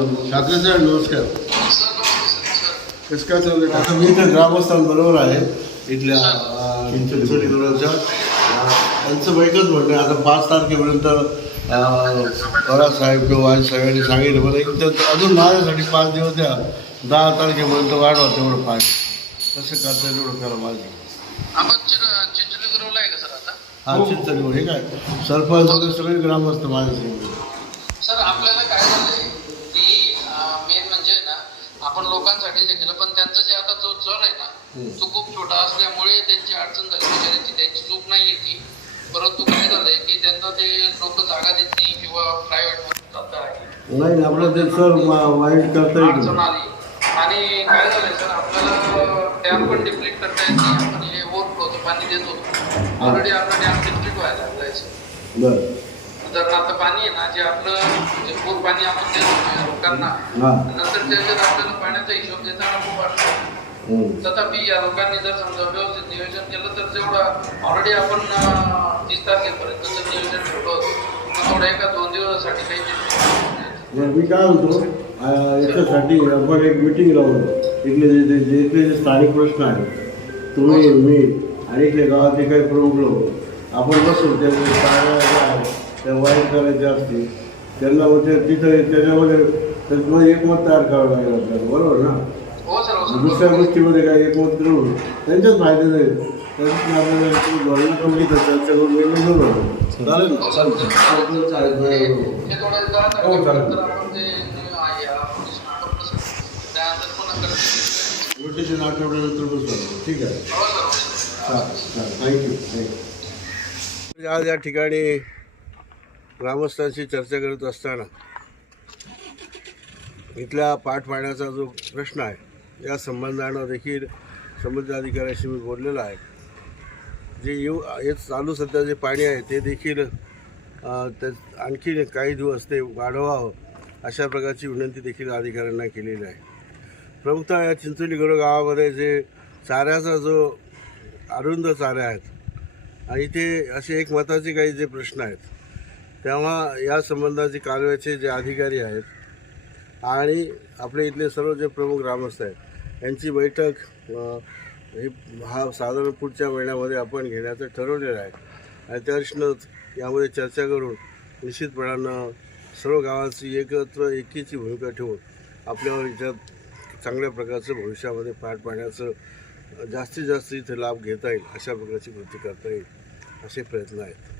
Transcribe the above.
ठाकरे साहेब नमस्कार. कसं काय चाललंय? आता मी तर ग्रामस्थांबरोबर आहे. इथल्या रोडच्या त्यांचं बैठकच म्हणणं आता पाच तारखेपर्यंत पवार साहेब किंवा वाज साहेबांनी सांगितलं. मला एक तर अजून माझ्यासाठी पाच दिवस द्या. दहा तारखेपर्यंत वाढवा तेवढं पाणी. कसं करता येईल एवढं करा माझं सर हा चिंचोली रोड हे काय? सरपंच वगैरे सगळे ग्रामस्थ माझ्यासमोर. सर आपल्याला काय झालंय की मेन म्हणजे ना आपण लोकांसाठी केलं पण त्यांचं जे आता जो जर आहे ना तो खूप छोटा असल्यामुळे त्यांची अडचण झाली. बिचाऱ्यांची त्यांची चूक नाही ती परंतु काय झालंय की त्यांना ते लोक जागा देत नाही किंवा प्रायव्हेट नाही. आपलं ते सर वाईट करता अडचण आली. आणि काय झालंय सर आपल्याला डॅम पण डिप्लीट करता येत नाही. आपण हे ओव्हरफ्लोचं पाणी देत होतो. ऑलरेडी आपला डॅम डिप्लीट व्हायला लागलाय सर. उदाहरणार्थ पाणी आहे ना जे आपलं जे पूर पाणी आपण देत होतो लोकांना. हां. नंतर त्याच्यात आपल्याला पाण्याचा हिशोब देताना खूप अडचण हम्म. तथापि या लोकांनी जर समजा व्यवस्थित नियोजन केलं तर तेवढं ऑलरेडी आपण तीस तारखेपर्यंतचं नियोजन ठेवलं होतं थोडं एका दोन दिवसासाठी काही मी काय म्हणतो याच्यासाठी आपण एक मिटिंग लावून इथले जे इथले जे स्थानिक प्रश्न आहेत तुम्ही मी आणि इथले गावातले काही प्रमुख लोक आपण बसून ते ज्या आहेत त्या वाईट करायचे असतील त्यांना ते तिथं त्याच्यामध्ये त्याच्यामध्ये एकमत तयार करावं लागेल आपल्याला बरोबर ना? हो सर हो सर. दुसऱ्या बरोबर. गोष्टीमध्ये काय एकमत करून त्यांच्याच फायदे जाईल त्यांची आपल्याला धोरणं कमी तर त्यांच्याकडून घेऊन आलो. चालेल? हो सर, हो. रोटेशन आठवड्यानंतर बसू ठीक आहे? हो हो. थँक्यू थँक्यू आज या ठिकाणी ग्रामस्थांशी चर्चा करत असताना इथल्या पाठपाण्याचा जो प्रश्न आहे या संबंधानं देखील संबंधित अधिकाऱ्याशी मी बोललेलो आहे. जे येऊ हे चालू सध्या जे पाणी आहे ते देखील त्या आणखी काही दिवस ते वाढवावं अशा प्रकारची विनंती देखील अधिकाऱ्यांना केलेली आहे. प्रमुखतः या चिंचोलीगड गावामध्ये जे चाऱ्याचा जो अरुंद चाऱ्या आहेत आणि ते असे एक महत्त्वाचे काही जे प्रश्न आहेत तेव्हा या संबंधाचे कालव्याचे जे अधिकारी आहेत आणि आपले इथले सर्व जे प्रमुख ग्रामस्थ आहेत यांची बैठक हे हा साधारण पुढच्या महिन्यामध्ये आपण घेण्याचं ठरवलेलं आहे. आणि त्या दृष्टीनं यामध्ये चर्चा करून निश्चितपणानं सर्व गावाची एकत्र एकीची भूमिका ठेवून आपल्यावर याच्यात चांगल्या प्रकारचं भविष्यामध्ये पाठ पाडण्याचं जास्तीत जास्त इथे लाभ घेता येईल अशा प्रकारची कृती करता येईल असे प्रयत्न आहेत.